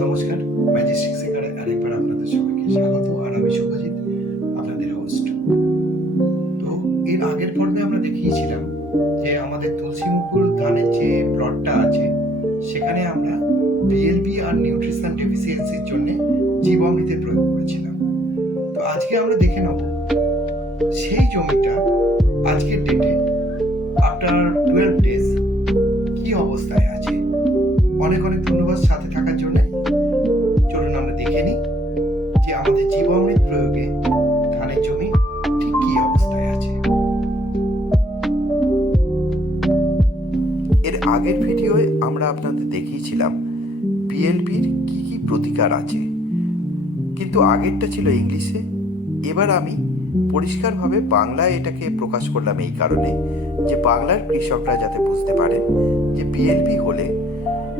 নমস্কার ম্যাজিস্টিক সেকারে আরেকবার আপনাদের সবাইকে স্বাগত, আর আমি শুভজিৎ, আপনাদের হোস্ট তো এর আগের পর্বে আমরা দেখিয়েছিলাম যে আমাদের তুলসী মুকুল ধানের যে প্লটটা আছে, সেখানে আমরা বিএলবি আর নিউট্রিশন ডেফিসিয়েন্সির জন্য জীবামৃতের প্রয়োগ করেছিলাম। তো আজকে আমরা দেখে নেব, সেই জমিটা আজকের ডেটে আফটার টুয়েলভ ডেজ কি অবস্থায় অনেক অনেক ধন্যবাদ সাথে থাকার জন্য। চলুন আমরা দেখে নিই যে আমাদের জীবামৃত প্রয়োগে ধানের জমি ঠিক কি অবস্থায় আছে। এর আগের ভিডিওয়ে আমরা আপনাদের দেখিয়েছিলাম বিএলবির কি কি প্রতিকার আছে। কিন্তু আগেরটা ছিল ইংলিশে। এবার আমি পরিষ্কারভাবে বাংলায় এটাকে প্রকাশ করলাম এই কারণে যে বাংলার কৃষকরা যাতে বুঝতে পারেন যে বিএলবি হলে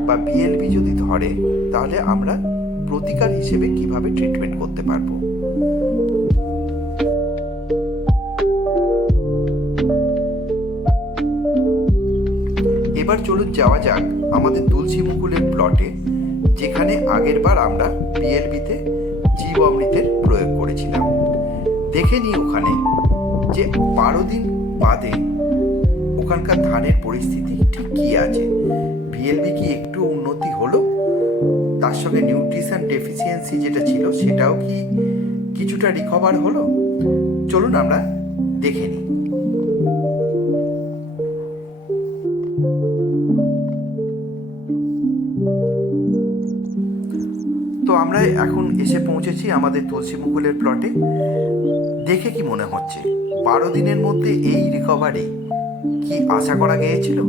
বা বিএলবি যদি ধরে, তাহলে আমরা প্রতিকার হিসেবে কীভাবে ট্রিটমেন্ট করতে পারব? এবার চলুন যাওয়া যাক আমাদের তুলসী মুকুলের প্লটে যেখানে আগেরবার আমরা বিএলবিতে জীব অমৃতের প্রয়োগ করেছিলাম। দেখে নিই ওখানে যে বারো দিন বাদে ওখানকার ধানের পরিস্থিতি ঠিক কী আছে। বিএলবি কি একটু উন্নতি হলো। তার সঙ্গে নিউট্রিশন ডেফিসিয়েন্সি যেটা ছিল, সেটাও কি কিছুটা রিকভার হলো? চলুন আমরা দেখে নিই। তো আমরা এখন এসে পৌঁছেছি আমাদের তুলসী মুকুলের প্লটে দেখে কি মনে হচ্ছে? বারো দিনের মধ্যে এই রিকভারি কি আশা করা গিয়েছিল?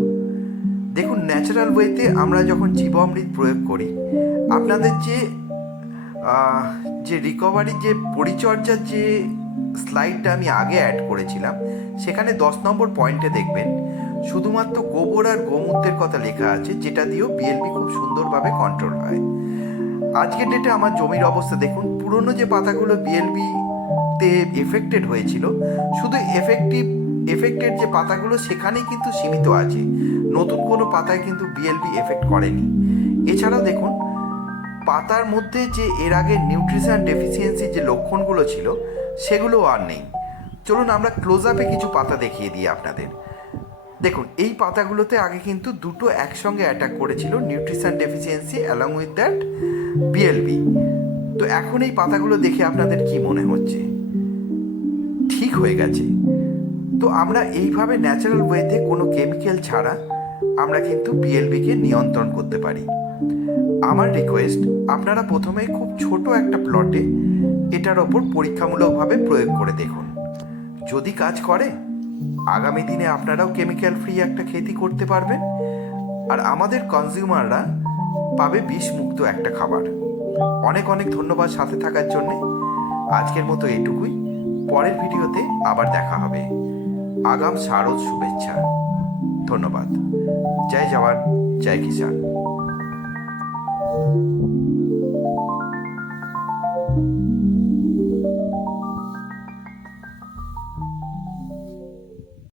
দেখুন ন্যাচারাল ওয়েতে আমরা যখন জীবামৃত প্রয়োগ করি, আপনাদের যে যে রিকভারির যে পরিচর্যার যে স্লাইডটা আমি আগে অ্যাড করেছিলাম, সেখানে দশ নম্বর পয়েন্টে দেখবেন, শুধুমাত্র গোবর আর গোমূত্রের কথা লেখা আছে, যেটা দিয়েও বিএলবি খুব সুন্দরভাবে কন্ট্রোল হয়। আজকের ডেটে আমার জমির অবস্থা দেখুন, পুরনো যে পাতাগুলো বিএলবি তে এফেক্টেড হয়েছিল, শুধু এফেক্টিভ এফেক্টেড যে পাতাগুলো, সেখানেই কিন্তু সীমিত আছে। নতুন কোনো পাতায় কিন্তু বিএলবি এফেক্ট করেনি। এছাড়াও দেখুন, পাতার মধ্যে যে এর আগে নিউট্রিশন ডেফিসিয়েন্সি যে লক্ষণগুলো ছিল সেগুলো আর নেই। চলুন আমরা ক্লোজ আপে কিছু পাতা দেখিয়ে দিই আপনাদের। দেখুন, এই পাতাগুলোতে আগে কিন্তু দুটো একসঙ্গে অ্যাটাক করেছিল nutrition deficiency along with that BLB তো এখন এই পাতাগুলো দেখে আপনাদের কি মনে হচ্ছে? ঠিক হয়ে গেছে। তো আমরা এইভাবে ন্যাচারাল ওয়েতে কোনো কেমিক্যাল ছাড়া আমরা কিন্তু বিএলবিকে নিয়ন্ত্রণ করতে পারি। আমার রিকোয়েস্ট আপনারা প্রথমে খুব ছোট একটা প্লটে এটার ওপর পরীক্ষামূলকভাবে প্রয়োগ করে দেখুন। যদি কাজ করে, আগামী দিনে আপনারাও কেমিক্যাল ফ্রি একটা খেতি করতে পারবেন আর আমাদের কনজিউমাররা পাবে বিষমুক্ত একটা খাবার। অনেক অনেক ধন্যবাদ সাথে থাকার জন্যে। আজকের মতো এটুকুই। পরের ভিডিওতে আবার দেখা হবে। আগাম শারদ শুভেচ্ছা। ধন্যবাদ। জয় জওয়ান জয় কিষাণ। thank you